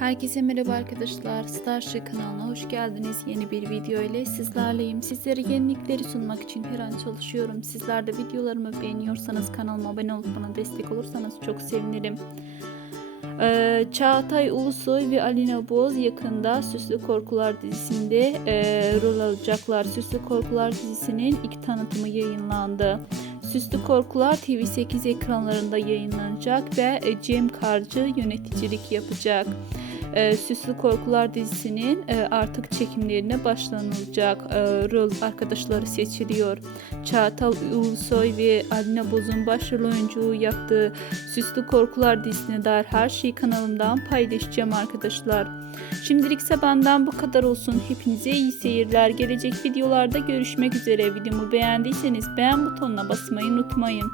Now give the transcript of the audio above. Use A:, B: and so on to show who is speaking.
A: Herkese merhaba arkadaşlar. Starship kanalına hoş geldiniz. Yeni bir video ile sizlerleyim. Sizlere yenilikleri sunmak için her an çalışıyorum. Sizler de videolarımı beğeniyorsanız kanalıma abone olup bana destek olursanız çok sevinirim. Ee, Çağatay Ulusoy ve Alina Boz yakında Süslü Korkular dizisinde e, rol alacaklar. Süslü Korkular dizisinin ilk tanıtımı yayınlandı. Süslü Korkular TV8 ekranlarında yayınlanacak ve e, Cem Karcı yöneticilik yapacak. E, Süslü Korkular dizisinin e, artık çekimlerine başlanılacak. E, Rol arkadaşları seçiliyor. Çağatay Ulusoy ve Alina Boz'un başrol oyunculuğu yaptığı Süslü Korkular dizisine dair her şeyi kanalımdan paylaşacağım arkadaşlar. Şimdilik ise benden bu kadar olsun. Hepinize iyi seyirler. Gelecek videolarda görüşmek üzere. Videomu beğendiyseniz beğen butonuna basmayı unutmayın.